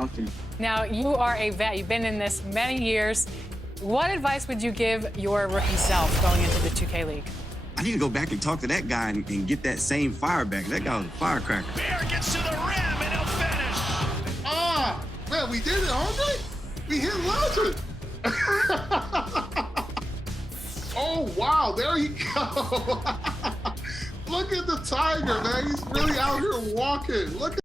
often. Now, you are a vet. You've been in this many years. What advice would you give your rookie self going into the 2K League? I need to go back and talk to that guy and get that same fire back. That guy was a firecracker. Bear gets to the rim and he'll finish. Ah, man, we did it, Andre. We hit legend. Oh, wow, there you go. Look at the Tiger, man. He's really out here walking. Look at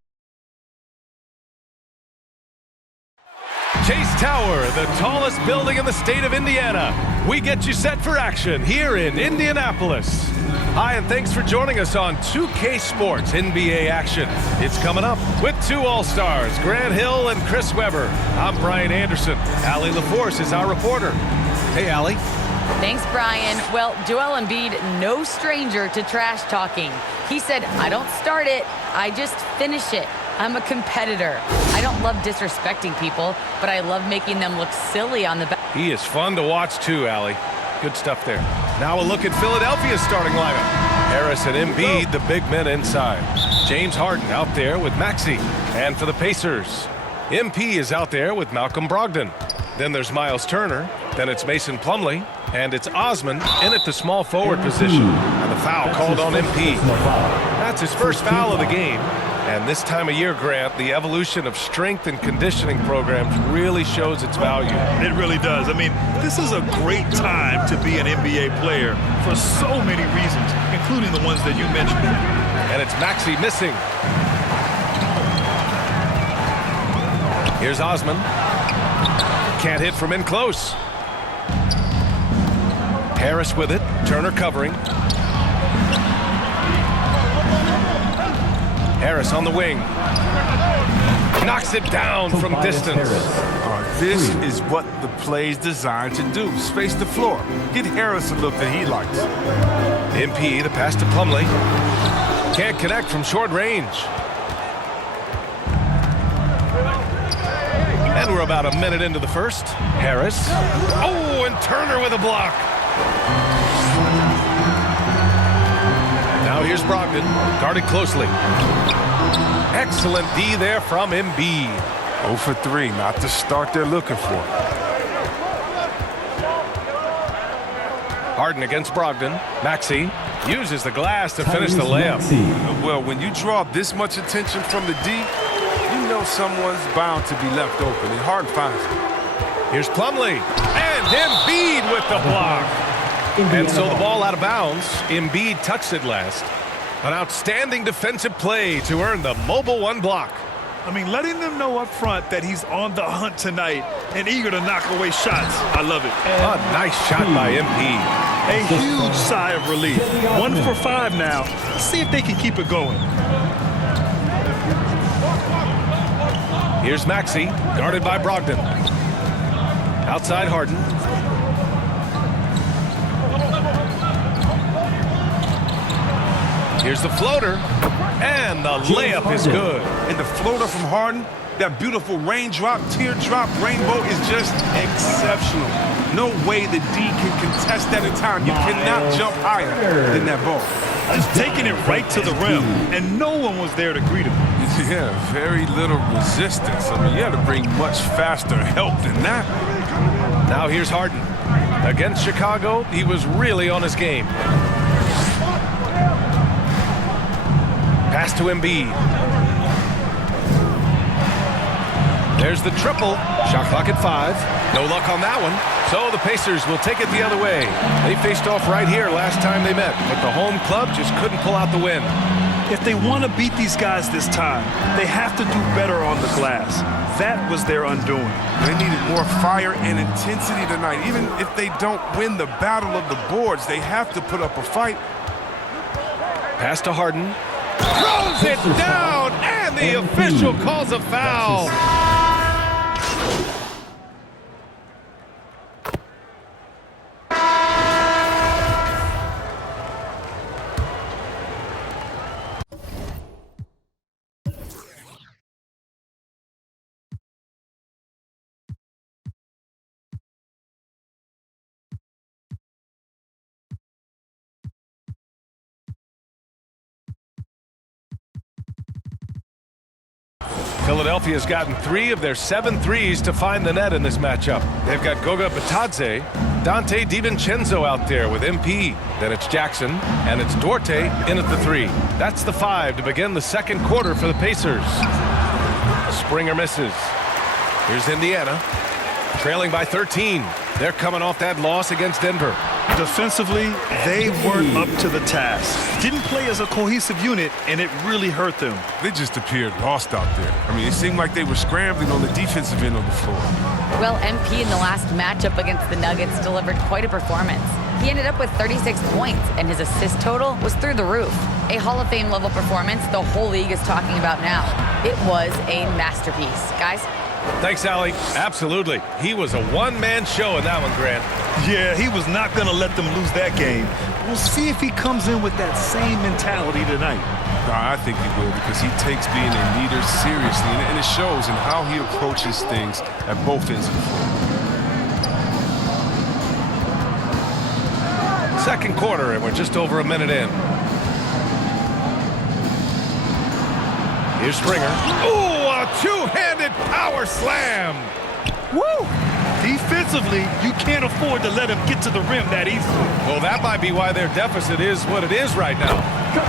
Chase Tower, the tallest building in the state of Indiana. We get you set for action here in Indianapolis. Hi, and thanks for joining us on 2K Sports NBA action. It's coming up with two All-Stars, Grant Hill and Chris Webber. I'm Brian Anderson. Allie LaForce is our reporter. Hey, Allie. Thanks, Brian. Well, Joel Embiid, no stranger to trash talking. He said, I don't start it, I just finish it. I'm a competitor. I don't love disrespecting people, but I love making them look silly on the back. He is fun to watch too, Allie. Good stuff there. Now a look at Philadelphia's starting lineup. Harris and Embiid, the big men inside. James Harden out there with Maxey. And for the Pacers, MP is out there with Malcolm Brogdon. Then there's Miles Turner. Then it's Mason Plumlee. And it's Osman in at the small forward position. And the foul called on MP. That's his first foul of the game. And this time of year, Grant, the evolution of strength and conditioning programs really shows its value. It really does. I mean, this is a great time to be an NBA player for so many reasons, including the ones that you mentioned. And it's Maxey missing. Here's Osman. Can't hit from in close. Harris with it. Turner covering. Harris on the wing. Knocks it down from distance. This is what the play's designed to do. Space the floor. Get Harris a look that he likes. MP, the pass to Plumlee. Can't connect from short range. And we're about a minute into the first. Harris. Oh, and Turner with a block. Now here's Brogdon, guarded closely. Excellent D there from Embiid. 0 for 3, not the start they're looking for. Harden against Brogdon. Maxey uses the glass to finish the layup. Well, when you draw this much attention from the D, you know someone's bound to be left open, and Harden finds it. Here's Plumlee, and Embiid with the block. And so the ball out of bounds. Embiid touched it last. An outstanding defensive play to earn the mobile one block. I mean, letting them know up front that he's on the hunt tonight and eager to knock away shots. I love it. A nice shot by MP. A huge sigh of relief. 1 for 5 now. Let's see if they can keep it going. Here's Maxey, guarded by Brogdon. Outside Harden. Here's the floater, and the layup is good. And the floater from Harden, that beautiful raindrop, teardrop, rainbow is just exceptional. No way the D can contest that in time. You cannot jump higher than that ball. Just taking it right to the rim, and no one was there to greet him. Yeah, very little resistance. I mean, you had to bring much faster help than that. Now here's Harden. Against Chicago, he was really on his game. Pass to Embiid. There's the triple. Shot clock at 5. No luck on that one. So the Pacers will take it the other way. They faced off right here last time they met, but the home club just couldn't pull out the win. If they want to beat these guys this time, they have to do better on the glass. That was their undoing. They needed more fire and intensity tonight. Even if they don't win the battle of the boards, they have to put up a fight. Pass to Harden. Throws it down, and the official calls a foul. Philadelphia's gotten 3 of their 7 threes to find the net in this matchup. They've got Goga Batadze, Dante DiVincenzo out there with MP. Then it's Jackson, and it's Duarte in at the 3. That's the 5 to begin the second quarter for the Pacers. Springer misses. Here's Indiana, trailing by 13. They're coming off that loss against Denver. Defensively, they weren't up to the task. Didn't play as a cohesive unit, and it really hurt them. They just appeared lost out there. I mean, it seemed like they were scrambling on the defensive end of the floor. Well, MP in the last matchup against the Nuggets delivered quite a performance. He ended up with 36 points, and his assist total was through the roof. A Hall of Fame level performance the whole league is talking about now. It was a masterpiece. Guys? Thanks, Allie. Absolutely. He was a one-man show in that one, Grant. Yeah, he was not going to let them lose that game. We'll see if he comes in with that same mentality tonight. I think he will, because he takes being a leader seriously, and it shows in how he approaches things at both ends of the floor. Second quarter, and we're just over a minute in. Here's Springer. Ooh, a two-handed power slam. Woo! Defensively, you can't afford to let him get to the rim that easily. Well, that might be why their deficit is what it is right now.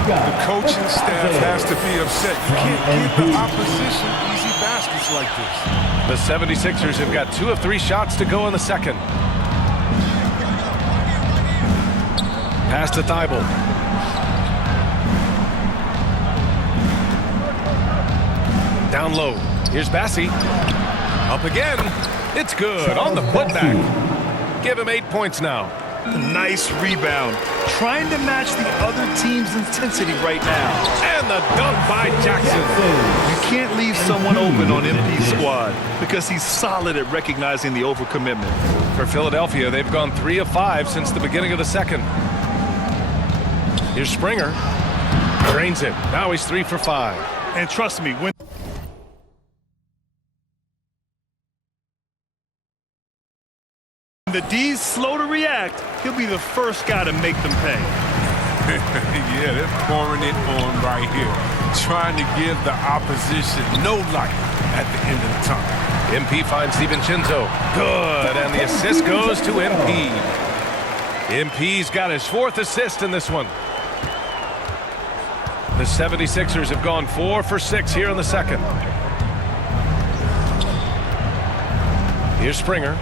The coaching staff has to be upset. You can't give the opposition easy baskets like this. The 76ers have got 2 of 3 shots to go in the second. Pass to Thibault. Down low. Here's Bassi. Up again. It's good on the putback. Give him 8 points now. Nice rebound. Trying to match the other team's intensity right now. And the dunk by Jackson. You can't leave someone open on MP's squad because he's solid at recognizing the overcommitment. For Philadelphia, they've gone 3 of 5 since the beginning of the second. Here's Springer. Drains it. Now he's 3 for 5. And trust me, when the D's slow to react, he'll be the first guy to make them pay. Yeah, they're pouring it on right here. Trying to give the opposition no life at the end of the tunnel. MP finds DiVincenzo. Good, and the assist goes to MP. MP's got his 4th assist in this one. The 76ers have gone 4 for 6 here in the second. Here's Springer.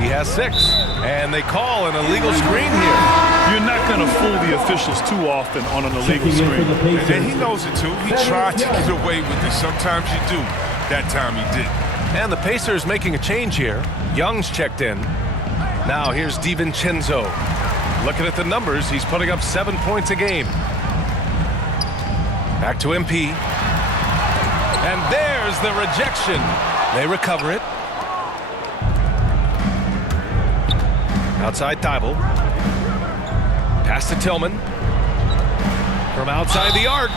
He has 6, and they call an illegal screen here. You're not going to fool the officials too often on an illegal screen. And he knows it too. He tried to get away with it. Sometimes you do. That time he didn't. And the Pacers making a change here. Young's checked in. Now here's DiVincenzo. Looking at the numbers, he's putting up 7 points a game. Back to MP. And there's the rejection. They recover it. Outside Thibault. Pass to Tillman. From outside the arc.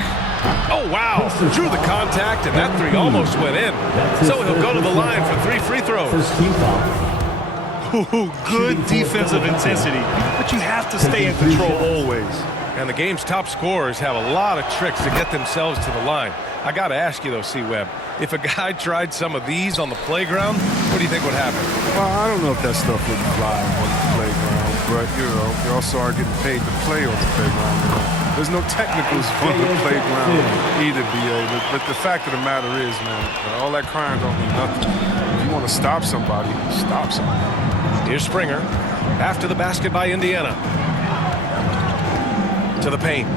Oh, wow. Drew the contact, and that 3 almost went in. So he'll go to the line for 3 free throws. Ooh, good defensive intensity, but you have to stay in control always. And the game's top scorers have a lot of tricks to get themselves to the line. I got to ask you, though, C-Webb, if a guy tried some of these on the playground, what do you think would happen? Well, I don't know if that stuff would fly on the playground, but, you know, you also are getting paid to play on the playground. You know? There's no technicals on the playground either, BA, but the fact of the matter is, man, all that crying don't mean nothing. If you want to stop somebody, stop somebody. Here's Springer. After the basket by Indiana. To the paint.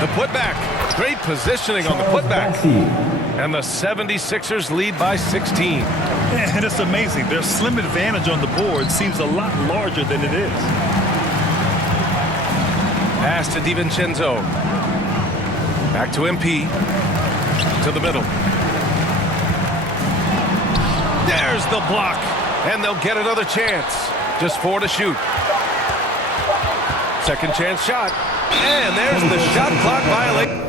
The putback. Great positioning on the putback. And the 76ers lead by 16. And it's amazing. Their slim advantage on the board seems a lot larger than it is. Pass to DiVincenzo. Back to MP. To the middle. There's the block. And they'll get another chance. Just 4 to shoot. Second chance shot. And there's the shot clock violation.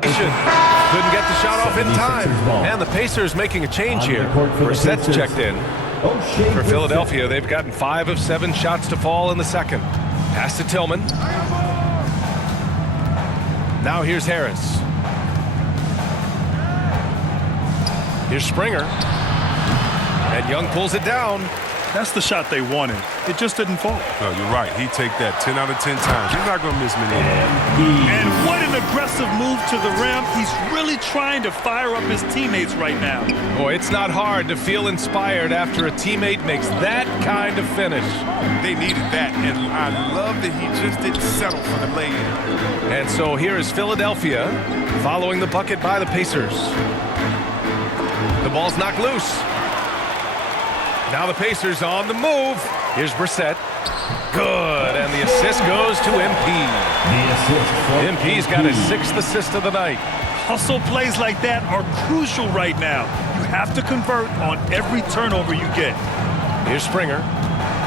Couldn't get the shot off in time. And the Pacers making a change here. Brissett's checked in. For Philadelphia, they've gotten 5 of 7 shots to fall in the second. Pass to Tillman. Now here's Harris. Here's Springer. And Young pulls it down. That's the shot they wanted. It just didn't fall. No, you're right. He'd take that 10 out of 10 times. He's not going to miss many. And what an aggressive move to the rim. He's really trying to fire up his teammates right now. Boy, it's not hard to feel inspired after a teammate makes that kind of finish. They needed that, and I love that he just didn't settle for the lay-in. And so here is Philadelphia following the bucket by the Pacers. The ball's knocked loose. Now the Pacers on the move. Here's Brissett. Good, and the assist goes to MP. MP's got his 6th assist of the night. Hustle plays like that are crucial right now. You have to convert on every turnover you get. Here's Springer.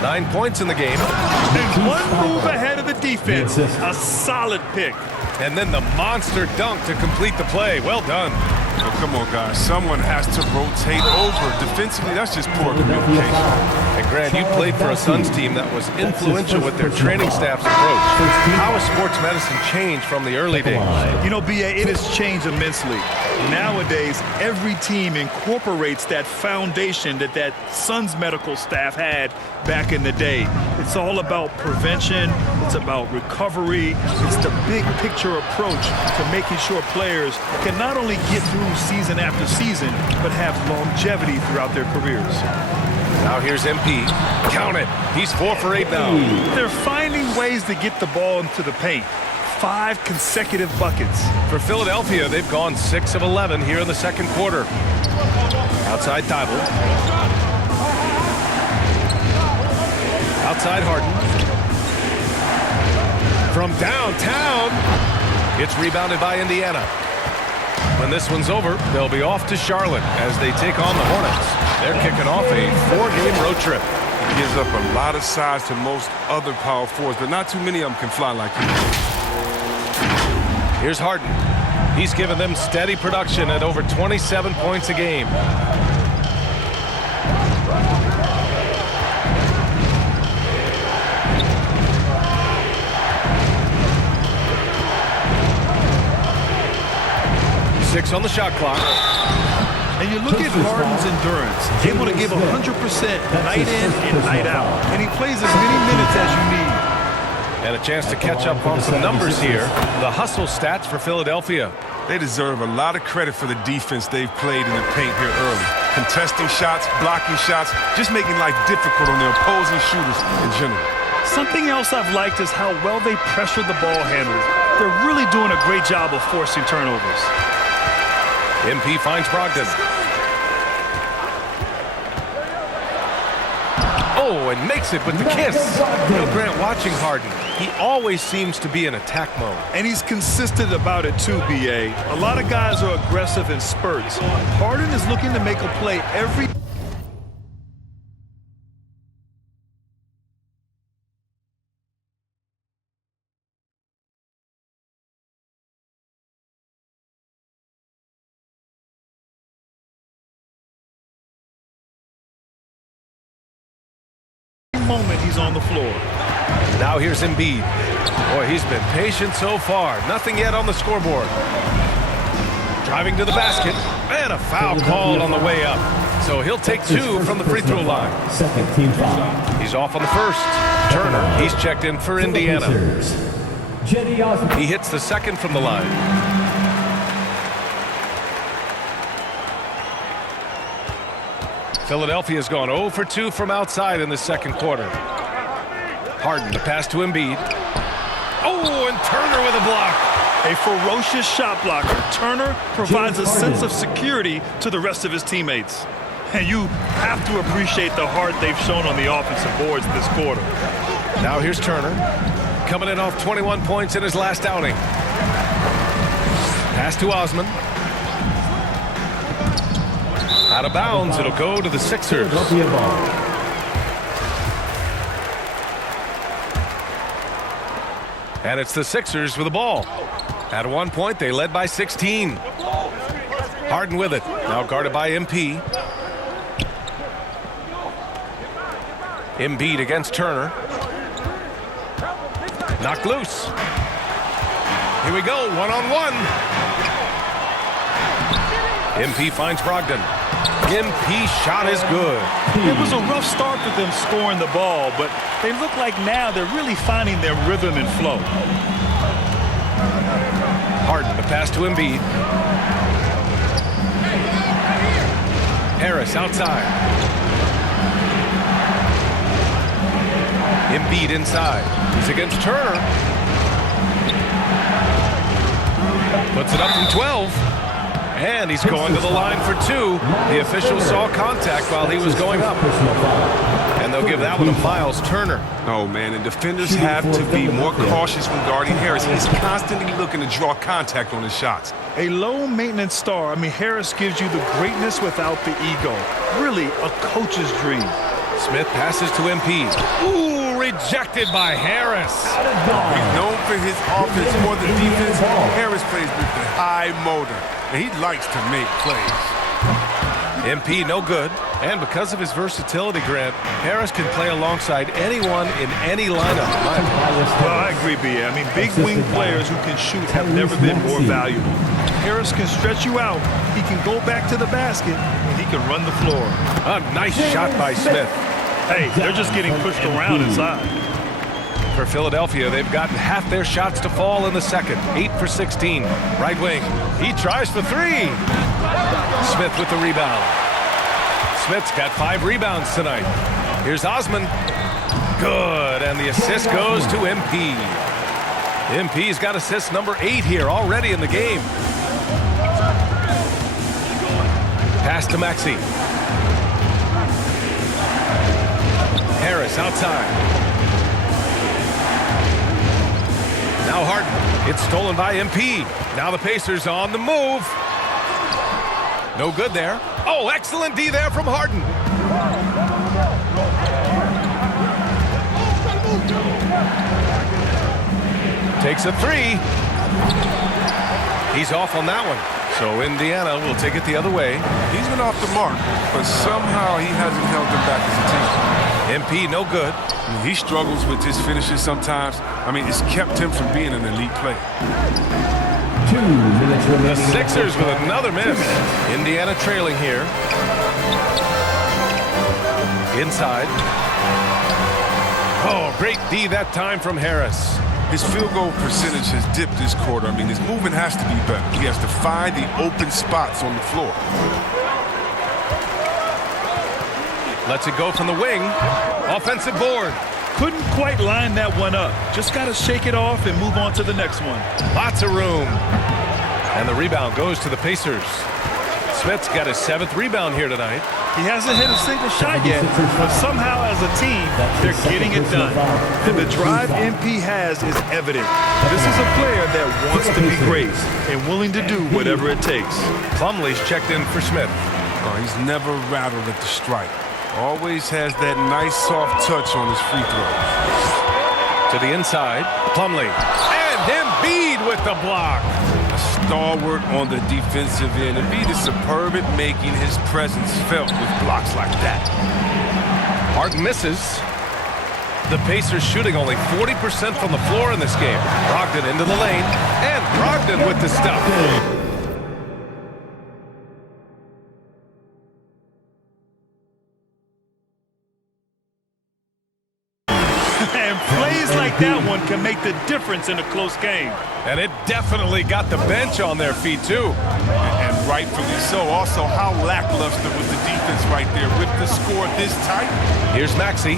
9 points in the game. And one move ahead of the defense. A solid pick. And then the monster dunk to complete the play. Well done. Oh, come on, guys. Someone has to rotate over. Defensively, that's just poor communication. And Grant, you played for a Suns team that was influential with their training staff's approach. How has sports medicine changed from the early days? You know, B.A., it has changed immensely. Nowadays, every team incorporates that foundation that Suns medical staff had back in the day. It's all about prevention. It's about recovery. It's the big picture approach to making sure players can not only get through season after season, but have longevity throughout their careers. Now here's MP. Count it. He's 4 for 8 now. They're finding ways to get the ball into the paint. 5 consecutive buckets. For Philadelphia, they've gone 6 of 11 here in the second quarter. Outside Thibault. Outside Harden. From downtown, it's rebounded by Indiana. When this one's over, they'll be off to Charlotte as they take on the Hornets. They're kicking off a 4-game road trip. He gives up a lot of size to most other power forwards, but not too many of them can fly like him. Here's Harden. He's given them steady production at over 27 points a game. Six on the shot clock. And you look at Harden's endurance, able to give 100% night in and night out. And he plays as many minutes as you need. And a chance to catch up on some numbers here. The hustle stats for Philadelphia. They deserve a lot of credit for the defense they've played in the paint here early. Contesting shots, blocking shots, just making life difficult on their opposing shooters in general. Something else I've liked is how well they pressure the ball handlers. They're really doing a great job of forcing turnovers. MP finds Brogdon. Oh, and makes it with the kiss. Bill Grant watching Harden. He always seems to be in attack mode. And he's consistent about it too, B.A. A lot of guys are aggressive in spurts. Harden is looking to make a play every moment he's on the floor. Now here's Embiid. Boy, he's been patient so far. Nothing yet on the scoreboard. Driving to the basket. And a foul called on the way up. So he'll take 2 from the free throw line. Second team foul. He's off on the first. Turner, he's checked in for Indiana. He hits the second from the line. Philadelphia's gone 0 for 2 from outside in the second quarter. Harden, the pass to Embiid. Oh, and Turner with a block. A ferocious shot blocker. Turner provides a sense of security to the rest of his teammates. And you have to appreciate the heart they've shown on the offensive boards this quarter. Now here's Turner, coming in off 21 points in his last outing. Pass to Osman. Out of bounds, it'll go to the Sixers. And it's the Sixers with the ball. At one point, they led by 16. Harden with it, now guarded by MP. Embiid against Turner. Knocked loose. Here we go, one-on-one. MP finds Brogdon. MP shot is good. It was a rough start for them scoring the ball, but they look like now they're really finding their rhythm and flow. Harden, the pass to Embiid. Harris outside. Embiid inside. He's against Turner. Puts it up from 12. And he's going to the line for 2. The official saw contact while he was going up. And they'll give that one to Miles Turner. Oh, man, and defenders have to be more cautious when guarding Harris. He's constantly looking to draw contact on his shots. A low-maintenance star. I mean, Harris gives you the greatness without the ego. Really a coach's dream. Smith passes to MP. Ooh, rejected by Harris. He's known for his offense more than defense. Harris plays with the high motor, and he likes to make plays. MP no good. And because of his versatility, Grant, Harris can play alongside anyone in any lineup. Well, I agree, B.A. I mean, big wing players who can shoot have never been more valuable. Harris can stretch you out. He can go back to the basket, and he can run the floor. A nice shot by Smith. Hey, they're just getting pushed around inside. For Philadelphia, they've gotten half their shots to fall in the second. 8 for 16. Right wing. He tries for 3. Smith with the rebound. Smith's got 5 rebounds tonight. Here's Osman. Good, and the assist goes to MP. MP's got assist number 8 here already in the game. Pass to Maxey. Harris outside. Now Harden. It's stolen by MP. Now the Pacers on the move. No good there. Oh, excellent D there from Harden. Takes a 3. He's off on that one. So Indiana will take it the other way. He's been off the mark, but somehow he hasn't held them back as a team. MP no good. I mean, he struggles with his finishes sometimes. I mean, it's kept him from being an elite player. The Sixers with another miss. Indiana trailing here. Inside. Oh, great D that time from Harris. His field goal percentage has dipped this quarter. I mean, his movement has to be better. He has to find the open spots on the floor. Lets it go from the wing. Offensive board. Couldn't quite line that one up. Just got to shake it off and move on to the next one. Lots of room. And the rebound goes to the Pacers. Smith's got his 7th rebound here tonight. He hasn't hit a single shot yet, but somehow as a team, they're getting it done. And the drive MP has is evident. This is a player that wants to be great and willing to do whatever it takes. Plumlee's checked in for Smith. Oh, he's never rattled at the strike. Always has that nice soft touch on his free throws. To the inside, Plumlee. And Embiid with the block. A stalwart on the defensive end. Embiid is superb at making his presence felt with blocks like that. Harden misses. The Pacers shooting only 40% from the floor in this game. Brogdon into the lane. And Brogdon with the stuff. And plays like that one can make the difference in a close game. And it definitely got the bench on their feet, too. And rightfully so. Also, how lackluster was the defense right there with the score this tight. Here's Maxey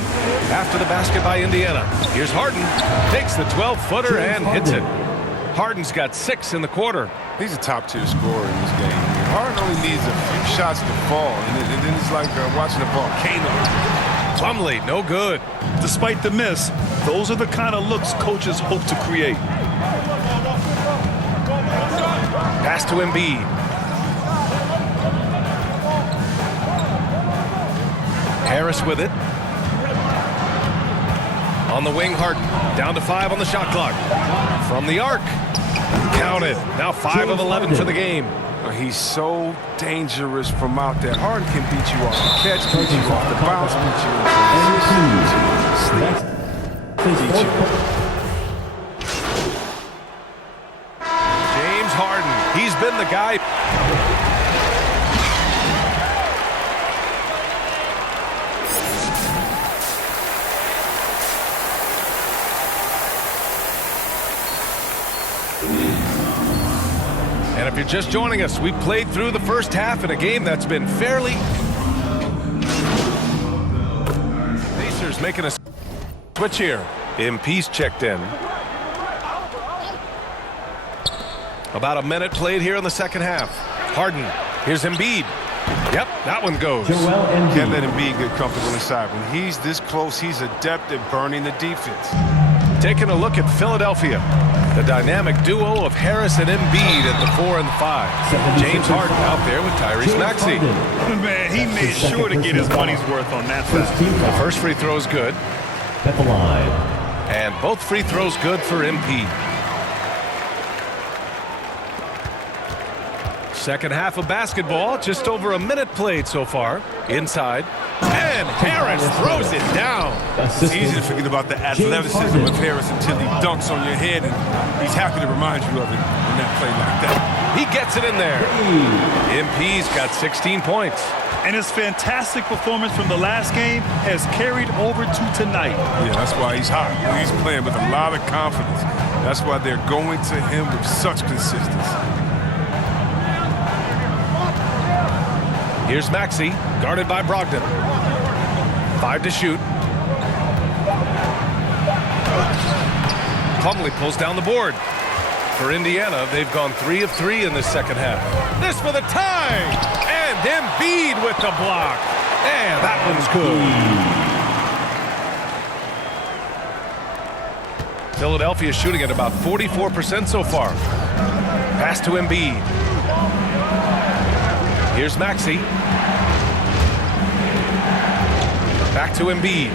after the basket by Indiana. Here's Harden. Takes the 12-footer and hits it. Harden's got 6 in the quarter. He's a top-tier scorer in this game. Harden only needs a few shots to fall, and then it's like watching a volcano. Plumlee, no good. Despite the miss, those are the kind of looks coaches hope to create. Pass to Embiid. Harris with it. On the wing, Harden. Down to 5 on the shot clock. From the arc. Counted. Now 5 of 11 for the game. He's so dangerous from out there. Harden can beat you off the catch, beat you off the bounce, beat you in transition, beat you. James Harden. He's been the guy. you're just joining us, we've played through the first half in a game that's been fairly... Pacers making a switch here. MP's checked in. About a minute played here in the second half. Harden. Here's Embiid. Yep, that one goes. Can't let Embiid get comfortable inside. When he's this close, he's adept at burning the defense. Taking a look at Philadelphia. The dynamic duo of Harris and Embiid at the 4 and 5. James Harden out there with Tyrese Maxey. Man, he made sure to get his money's worth on that foul. The first free throw is good. At the line. And both free throws good for MP. Second half of basketball, just over a minute played so far. Inside. And Harris throws it down. It's easy to forget about the athleticism of Harris until he dunks on your head, and he's happy to remind you of it in that play like that. He gets it in there. MP's got 16 points. And his fantastic performance from the last game has carried over to tonight. Yeah, that's why he's hot. He's playing with a lot of confidence. That's why they're going to him with such consistency. Here's Maxey, guarded by Brogdon. 5 to shoot. Plumlee pulls down the board. For Indiana, they've gone 3 of 3 in the second half. This for the tie! And Embiid with the block. And that one's good. Philadelphia shooting at about 44% so far. Pass to Embiid. Here's Maxey. Back to Embiid.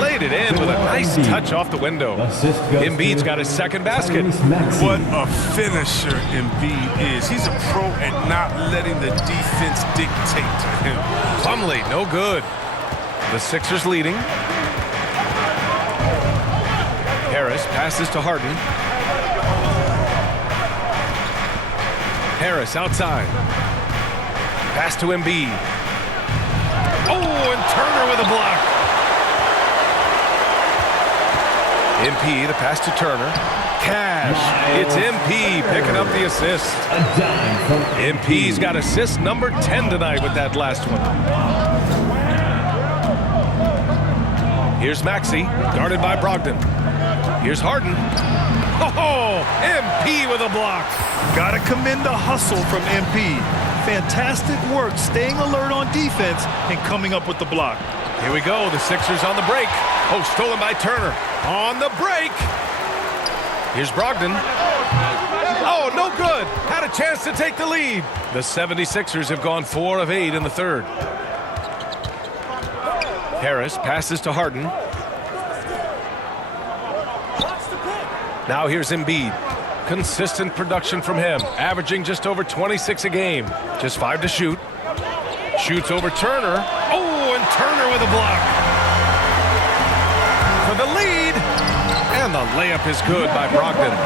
Laid it in with a nice touch off the window. Embiid's got his second basket. What a finisher Embiid is. He's a pro at not letting the defense dictate to him. Plumlee, no good. The Sixers leading. Harris passes to Harden. Harris outside. Pass to Embiid. Oh, and Turner with a block. MP, the pass to Turner. Cash. It's MP picking up the assist. MP's got assist number 10 tonight with that last one. Here's Maxey, guarded by Brogdon. Here's Harden. Oh, MP with a block. Gotta commend the hustle from MP. Fantastic work staying alert on defense and coming up with the block. Here we go. The Sixers on the break. Oh, stolen by Turner. On the break. Here's Brogdon. Oh, no good. Had a chance to take the lead. The 76ers have gone 4 of 8 in the third. Harris passes to Harden. Now here's Embiid. Consistent production from him, averaging just over 26 a game. Just 5 to shoot. Shoots over Turner. Oh, and Turner with a block. For the lead. And the layup is good by Brogdon.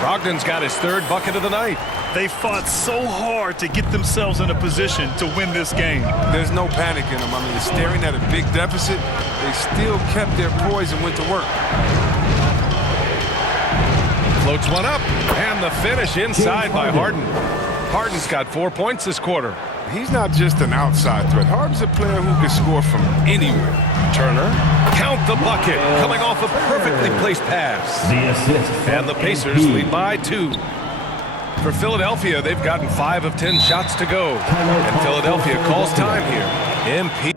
Brogdon's got his third bucket of the night. They fought so hard to get themselves in a position to win this game. There's no panic in them. I mean, staring at a big deficit, they still kept their poise and went to work. Floats one up, and the finish inside by Harden. Harden's got 4 points this quarter. He's not just an outside threat. Harden's a player who can score from anywhere. Turner, count the bucket, coming off a perfectly placed pass. The assist. And the Pacers lead by 2. For Philadelphia, they've gotten 5 of 10 shots to go. And Philadelphia calls time here. MP.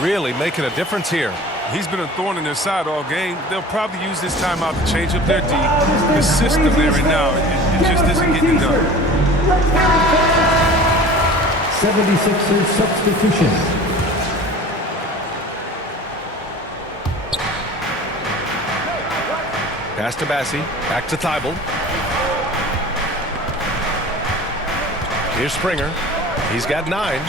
Really making a difference here. He's been a thorn in their side all game. They'll probably use this timeout to change up their D. The system there right now, it just isn't getting it done. 76ers substitution. Pass to Bassie. Back to Thibault. Here's Springer. He's got 9.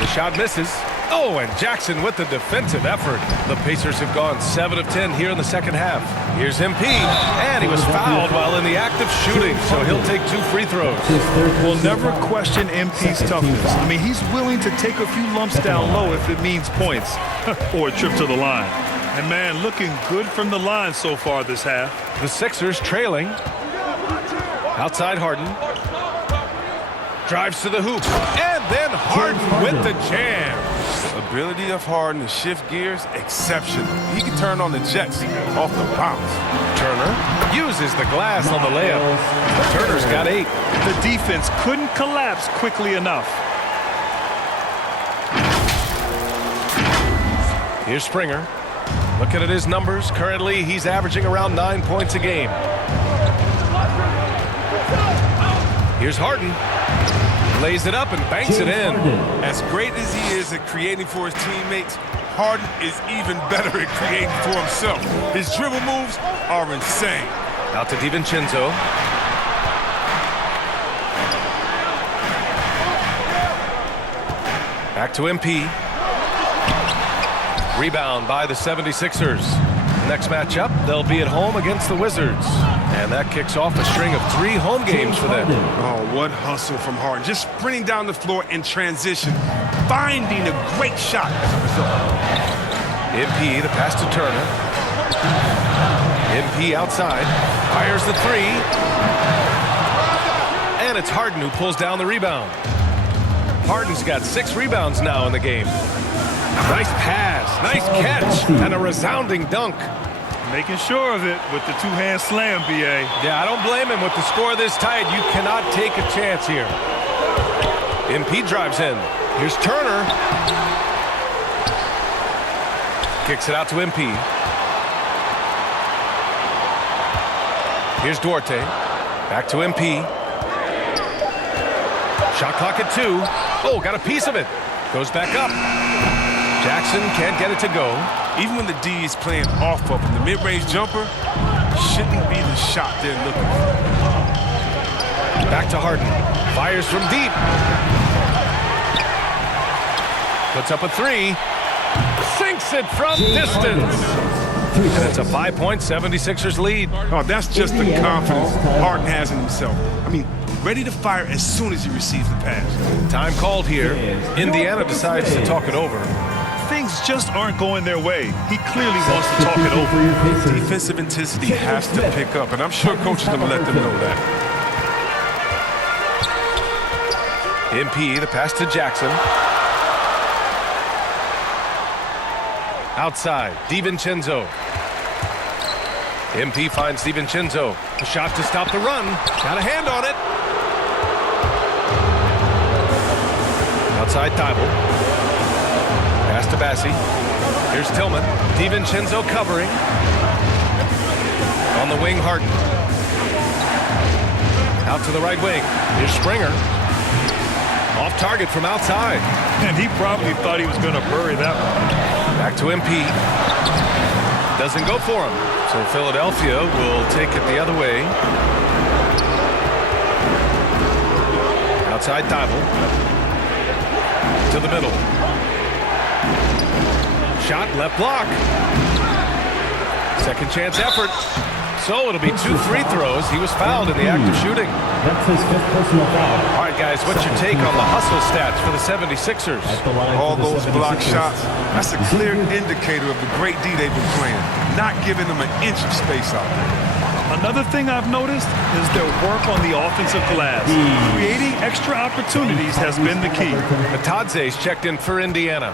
The shot misses. Oh, and Jackson with the defensive effort. The Pacers have gone 7 of 10 here in the second half. Here's MP, and he was fouled while in the act of shooting, so he'll take 2 free throws. We'll never question MP's toughness. I mean, he's willing to take a few lumps down low if it means points or a trip to the line. And, man, looking good from the line so far this half. The Sixers trailing. Outside Harden. Drives to the hoop. And then Harden with the jam. Ability of Harden to shift gears, exceptional. He can turn on the Jets off the bounce. Turner uses the glass on the layup. Turner's got 8. The defense couldn't collapse quickly enough. Here's Springer. Looking at his numbers, currently he's averaging around 9 points a game. Here's Harden. Lays it up and banks it in. As great as he is at creating for his teammates, Harden is even better at creating for himself. His dribble moves are insane. Out to DiVincenzo. Back to MP. Rebound by the 76ers. Next matchup, they'll be at home against the Wizards. And that kicks off a string of 3 home games for them. Oh, what hustle from Harden. Just sprinting down the floor in transition, finding a great shot as a result. MP, the pass to Turner. MP outside, fires the 3. And it's Harden who pulls down the rebound. Harden's got 6 rebounds now in the game. Nice pass, nice catch, and a resounding dunk. Making sure of it with the 2-hand slam, B.A. Yeah, I don't blame him. With the score this tight, you cannot take a chance here. MP drives in. Here's Turner. Kicks it out to MP. Here's Duarte. Back to MP. Shot clock at 2. Oh, got a piece of it. Goes back up. Jackson can't get it to go. Even when the D is playing off of him, the mid-range jumper shouldn't be the shot they're looking for. Back to Harden. Fires from deep. Puts up a 3. Sinks it from distance. And it's a 5-point 76ers lead. Oh, that's just the confidence Harden has in himself. I mean, ready to fire as soon as he receives the pass. Time called here. Indiana decides to talk it over. Things just aren't going their way. He clearly wants to talk it over. Defensive intensity has to pick up, and I'm sure coach is going to let them know that. MP, the pass to Jackson. Outside, DiVincenzo. MP finds DiVincenzo. A shot to stop the run. Got a hand on it. Outside Thibault. Pass to Bassi. Here's Tillman. DiVincenzo covering. On the wing, Harden. Out to the right wing. Here's Springer. Off target from outside. And he probably thought he was going to bury that one. Back to MP. Doesn't go for him. So Philadelphia will take it the other way. Outside Thibault. To the middle. Shot, left block. Second chance effort. So it'll be 2 free throws. He was fouled in the act of shooting. That's his 5th personal foul. All right, guys, what's your take on the hustle stats for the 76ers? All those block shots, that's a clear indicator of the great D they've been playing, not giving them an inch of space out there. Another thing I've noticed is their work on the offensive glass. Creating extra opportunities has been the key. Matadze's checked in for Indiana.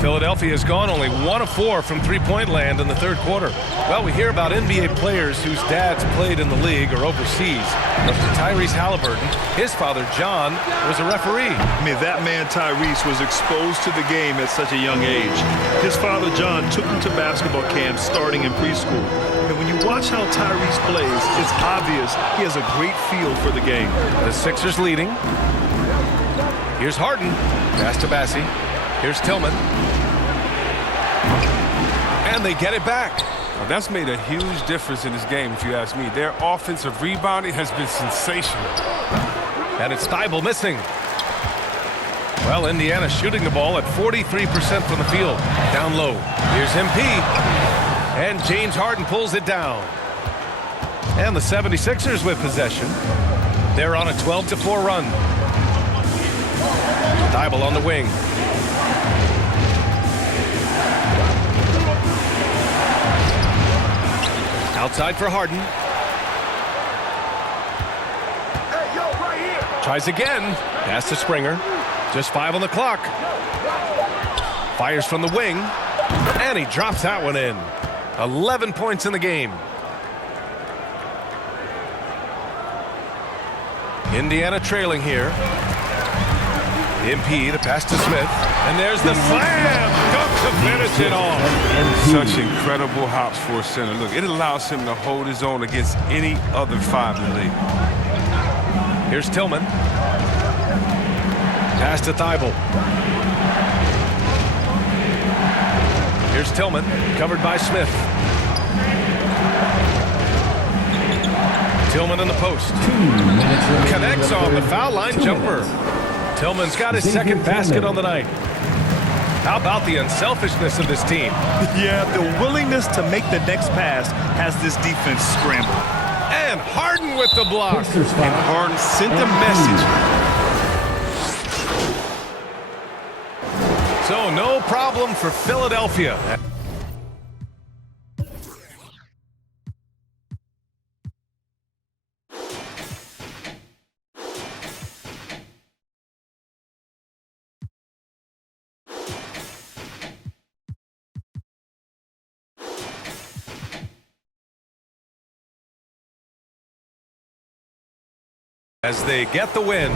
Philadelphia has gone only 1 of 4 from three-point land in the third quarter. Well, we hear about NBA players whose dads played in the league or overseas. But to Tyrese Halliburton, his father, John, was a referee. I mean, that man, Tyrese, was exposed to the game at such a young age. His father, John, took him to basketball camps starting in preschool. And when you watch how Tyrese plays, it's obvious he has a great feel for the game. The Sixers leading. Here's Harden. Pass to Bassi. Here's Tillman. And they get it back. Well, that's made a huge difference in this game, if you ask me. Their offensive rebounding has been sensational. And it's Thibault missing. Well, Indiana shooting the ball at 43% from the field. Down low. Here's MP. And James Harden pulls it down. And the 76ers with possession. They're on a 12-4 run. Thibault on the wing. Outside for Harden. Tries again. Pass to Springer. Just 5 on the clock. Fires from the wing. And he drops that one in. 11 points in the game. Indiana trailing here. MP, the pass to Smith. And there's the slam. Dunk to finish it off. Such incredible hops for a center. Look, it allows him to hold his own against any other 5 in the league. Here's Tillman. Pass to Thibault. Here's Tillman, covered by Smith. Tillman in the post. Connects on the foul line jumper. Tillman's got his second basket on the night. How about the unselfishness of this team? Yeah, the willingness to make the next pass has this defense scrambled. And Harden with the block. And Harden sent a message. So no problem for Philadelphia. As they get the win,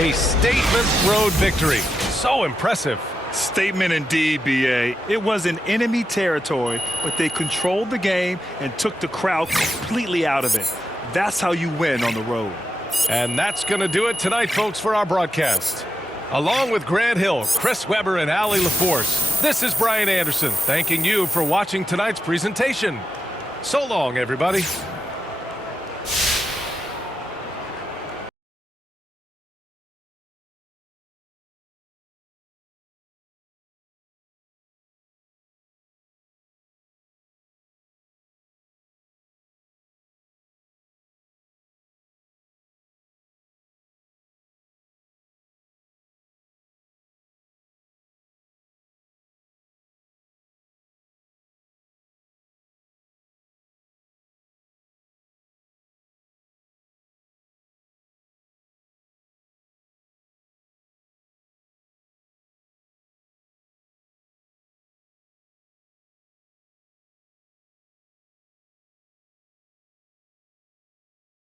a statement road victory. So impressive. Statement indeed, B.A. It was in enemy territory, but they controlled the game and took the crowd completely out of it. That's how you win on the road. And that's going to do it tonight, folks, for our broadcast. Along with Grant Hill, Chris Webber, and Allie LaForce, this is Brian Anderson thanking you for watching tonight's presentation. So long, everybody.